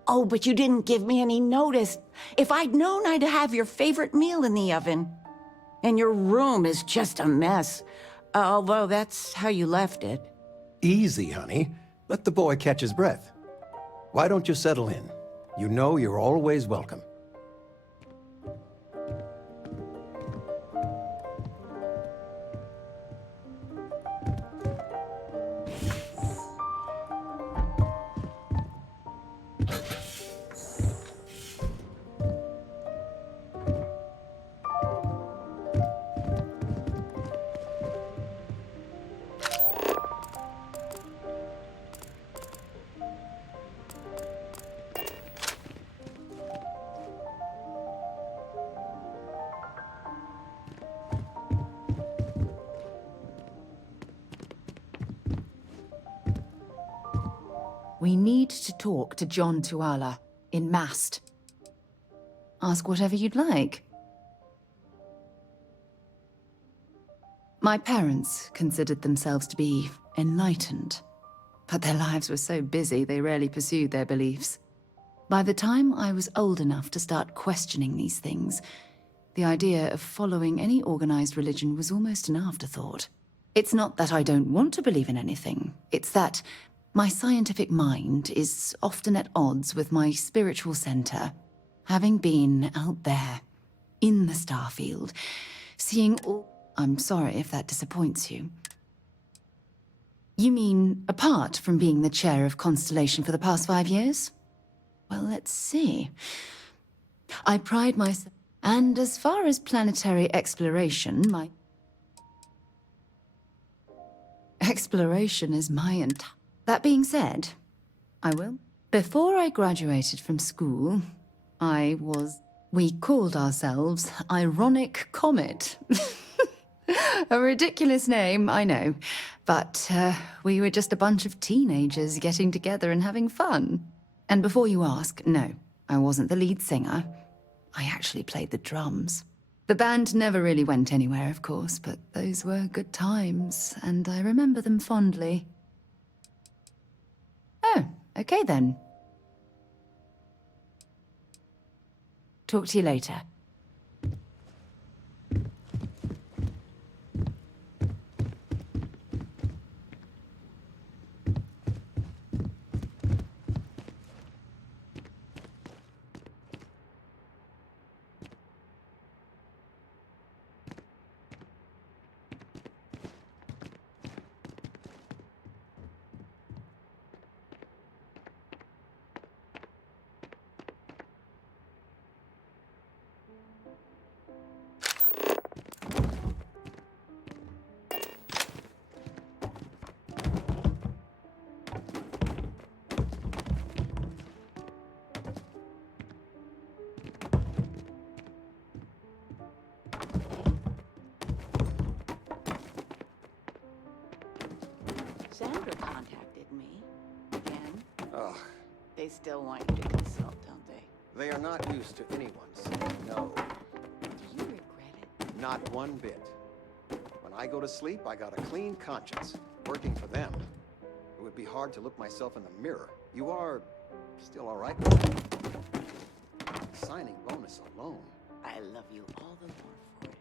Oh, but you didn't give me any notice. If I'd known, I'd have your favorite meal in the oven. And your room is just a mess. Although that's how you left it. Easy, honey. Let the boy catch his breath. Why don't you settle in? You know you're always welcome. We need to talk to John Tuala in Mast. Ask whatever you'd like. My parents considered themselves to be enlightened, but their lives were so busy they rarely pursued their beliefs. By the time I was old enough to start questioning these things, the idea of following any organized religion was almost an afterthought. It's not that I don't want to believe in anything, it's that my scientific mind is often at odds with my spiritual center. Having been out there, in the Starfield, seeing all... I'm sorry if that disappoints you. You mean apart from being the chair of Constellation for the past 5 years? Well, let's see. I pride myself... And as far as planetary exploration, my... Exploration is my entire... That being said, I will. Before I graduated from school, we called ourselves Ironic Comet. A ridiculous name, I know. But we were just a bunch of teenagers getting together and having fun. And before you ask, no, I wasn't the lead singer. I actually played the drums. The band never really went anywhere, of course, but those were good times, and I remember them fondly. Oh, okay then. Talk to you later. Sandra contacted me. Again. Ugh. They still want you to consult, don't they? They are not used to anyone saying no. Do you regret it? Not one bit. When I go to sleep, I got a clean conscience. Working for them. It would be hard to look myself in the mirror. You are Still all right. Signing bonus alone. I love you all the more for it.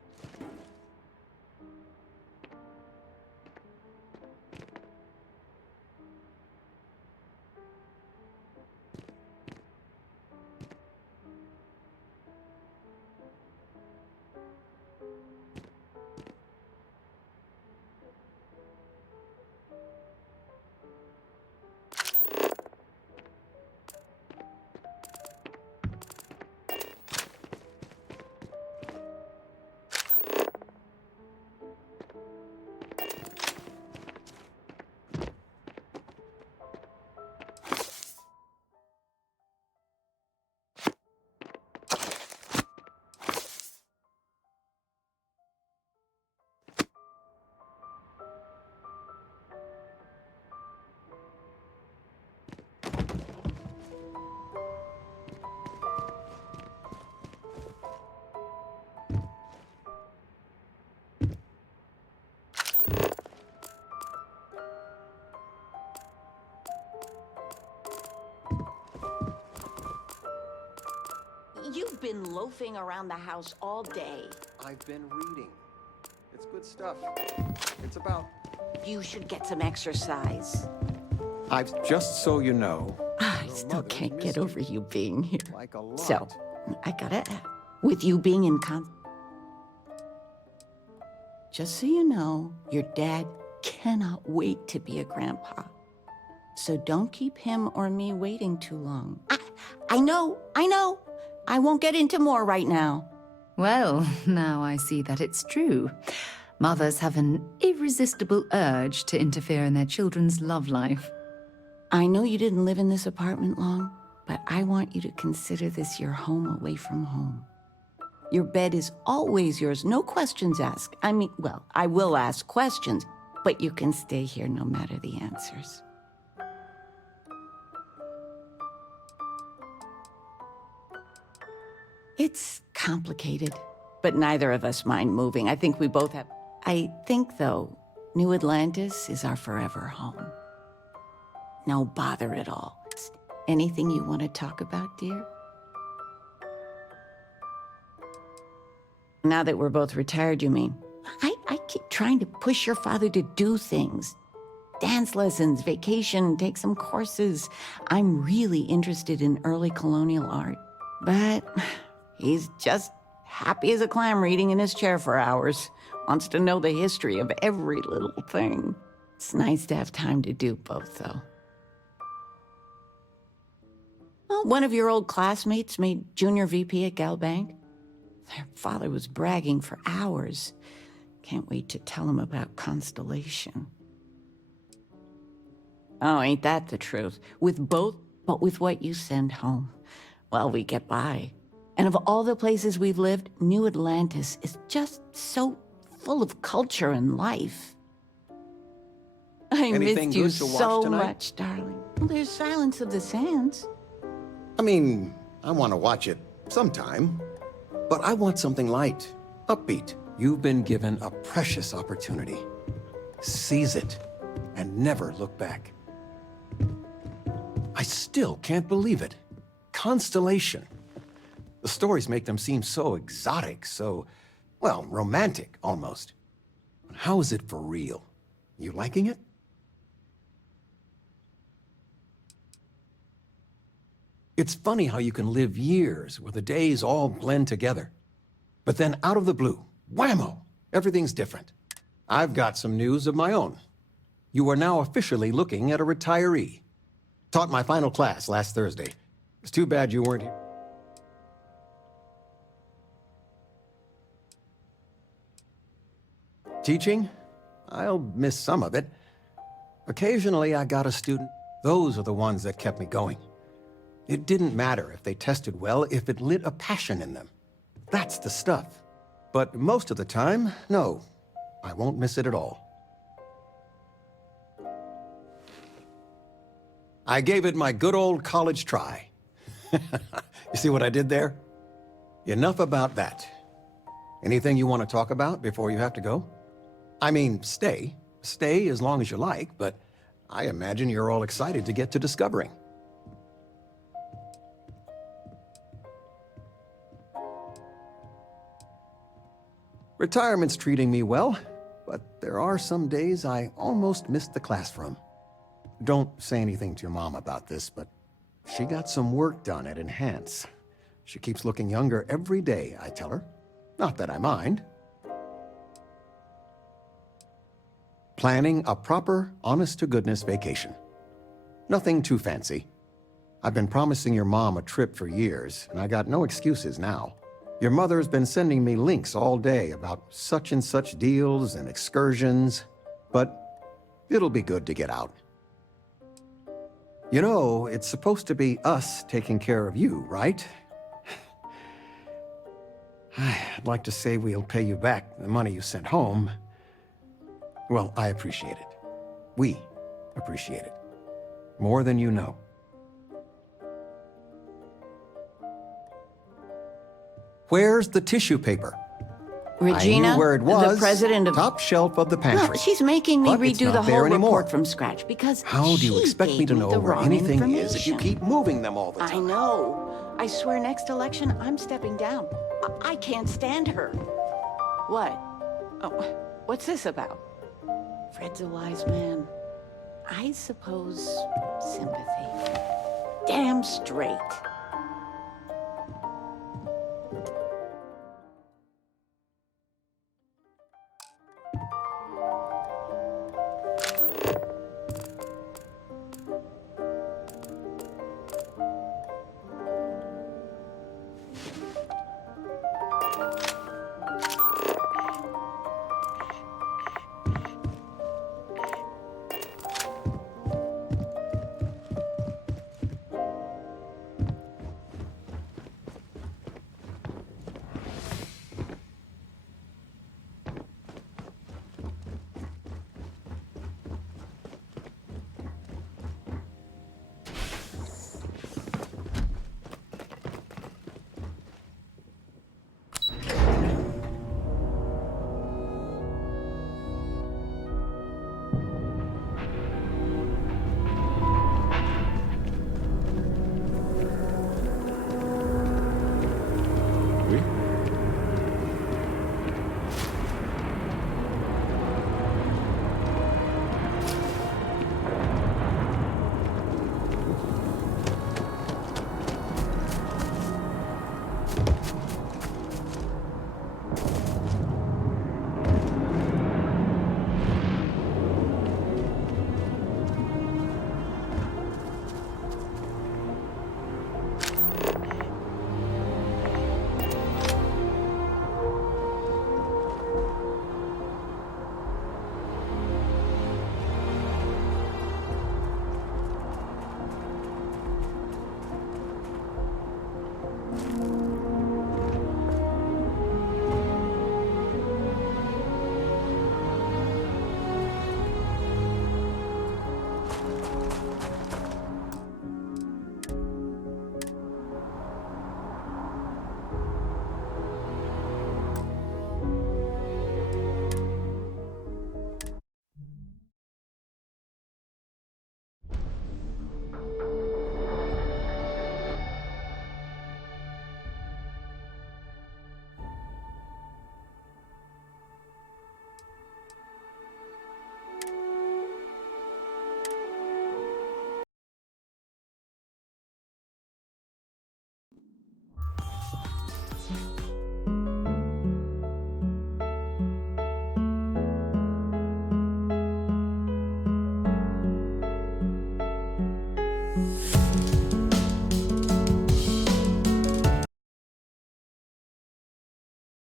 You've been loafing around the house all day. I've been reading. It's good stuff. It's about... You should get some exercise. Just so you know... I still can't get over you being here. Like a lot. So, I gotta ask. With you being in just so you know, your dad cannot wait to be a grandpa. So don't keep him or me waiting too long. I know. I won't get into more right now. Well, now I see that it's true. Mothers have an irresistible urge to interfere in their children's love life. I know you didn't live in this apartment long, but I want you to consider this your home away from home. Your bed is always yours, no questions asked. I mean, well, I will ask questions, but you can stay here no matter the answers. It's complicated, but neither of us mind moving. I think we both have... I think, though, New Atlantis is our forever home. No bother at all. Anything you want to talk about, dear? Now that we're both retired, you mean? I keep trying to push your father to do things. Dance lessons, vacation, take some courses. I'm really interested in early colonial art. But he's just happy as a clam reading in his chair for hours. Wants to know the history of every little thing. It's nice to have time to do both, though. Well, one of your old classmates made junior VP at Galbank. Their father was bragging for hours. Can't wait to tell him about Constellation. Oh, ain't that the truth? With both, but with what you send home. Well, we get by. And of all the places we've lived, New Atlantis is just so full of culture and life. I Anything missed you good to watch so tonight? much, darling. Well, there's Silence of the Sands. I mean, I want to watch it sometime, but I want something light, upbeat. You've been given a precious opportunity. Seize it and never look back. I still can't believe it. Constellation. The stories make them seem so exotic, so, well, romantic almost. How is it for real? You liking it? It's funny how you can live years where the days all blend together. But then out of the blue, whammo, everything's different. I've got some news of my own. You are now officially looking at a retiree. Taught my final class last Thursday. It's too bad you weren't here. Teaching? I'll miss some of it. Occasionally I got a student. Those are the ones that kept me going. It didn't matter if they tested well, if it lit a passion in them. That's the stuff. But most of the time, no. I won't miss it at all. I gave it my good old college try. You see what I did there? Enough about that. Anything you want to talk about before you have to go? I mean, stay. Stay as long as you like, but I imagine you're all excited to get to discovering. Retirement's treating me well, but there are some days I almost miss the classroom. Don't say anything to your mom about this, but she got some work done at Enhance. She keeps looking younger every day, I tell her. Not that I mind. Planning a proper, honest-to-goodness vacation. Nothing too fancy. I've been promising your mom a trip for years, and I got no excuses now. Your mother's been sending me links all day about such and such deals and excursions, but it'll be good to get out. You know, it's supposed to be us taking care of you, right? I'd like to say we'll pay you back the money you sent home. Well, I appreciate it. We appreciate it. More than you know. Where's the tissue paper? Regina, I knew where it was. the president of... Top shelf of the pantry. Well, she's making me But it's redo the not whole there report anymore. from scratch because How do you she expect me gave to know the where wrong anything is if you information. keep moving them all the time? I know. I swear next election, I'm stepping down. I can't stand her. What? Oh, what's this about? Fred's a wise man. I suppose sympathy. Damn straight.